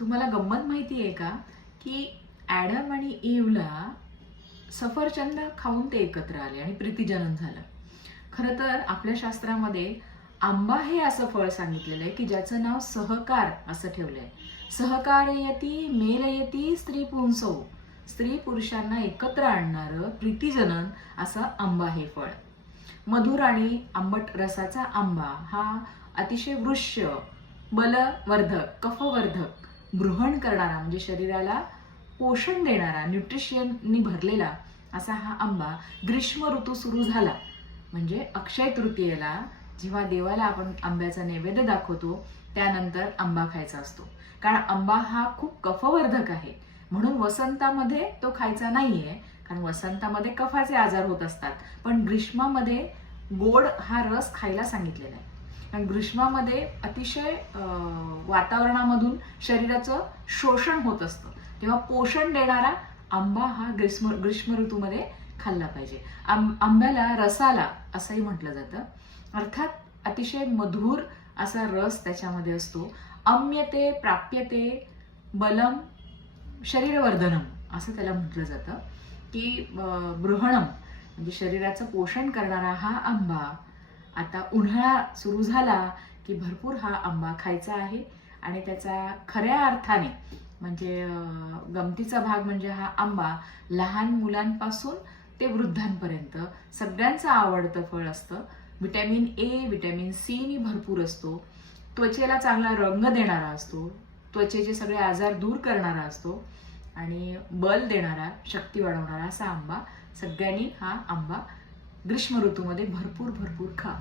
तुम्हाला गंमत माहिती आहे का की ॲडम आणि इव्हला सफरचंद खाऊन ते एकत्र आले आणि प्रीतिजनन झालं. खरं तर आपल्या शास्त्रामध्ये आंबा हे असं फळ सांगितलेलं आहे की ज्याचं नाव सहकार असं ठेवलंय. सहकारयती मेलयती स्त्री पुंसो, स्त्री पुरुषांना एकत्र आणणारं प्रीतिजनन असं आंबा हे फळ. मधुर आणि आंबट रसाचा आंबा हा अतिशय वृक्ष, बलवर्धक, कफवर्धक, बृहण करणारा म्हणजे शरीराला पोषण देणारा, न्यूट्रिशननी भरलेला असा हा आंबा ग्रीष्म ऋतू सुरू झाला म्हणजे अक्षय तृतीयेला जेव्हा देवाला आपण आंब्याचा नैवेद्य दाखवतो त्यानंतर आंबा खायचा असतो. कारण आंबा हा खूप कफवर्धक आहे, म्हणून वसंतामध्ये तो खायचा नाहीये, कारण वसंतामध्ये कफाचे आजार होत असतात. पण ग्रीष्मामध्ये गोड हा रस खायला सांगितलेला आहे. कारण ग्रीष्मामध्ये अतिशय वातावरणामधून शरीराचं शोषण होत असतं, तेव्हा पोषण देणारा आंबा हा ग्रीष्म ऋतूमध्ये खाल्ला पाहिजे. आंब्याला रसाला असंही म्हटलं जातं. अर्थात अतिशय मधुर असा रस त्याच्यामध्ये असतो. अम्यते प्राप्यते बलम शरीरवर्धनम असं त्याला म्हटलं जातं की बृहणम म्हणजे शरीराचं पोषण करणारा हा आंबा. आता उन्हाळा सुरू झाला की भरपूर हा आंबा खायचा आहे आणि त्याचा खऱ्या अर्थाने म्हणजे गमतीचा भाग म्हणजे हा आंबा लहान मुलांपासून ते वृद्धांपर्यंत सगळ्यांचं आवडतं फळ असतं. व्हिटॅमिन ए, व्हिटॅमिन सी नी भरपूर असतो. त्वचेला चांगला रंग देणारा असतो, त्वचेचे सगळे आजार दूर करणारा असतो आणि बल देणारा, शक्ती वाढवणारा असा आंबा. सगळ्यांनी हा आंबा ग्रीष्म ऋतूमध्ये भरपूर भरपूर खा.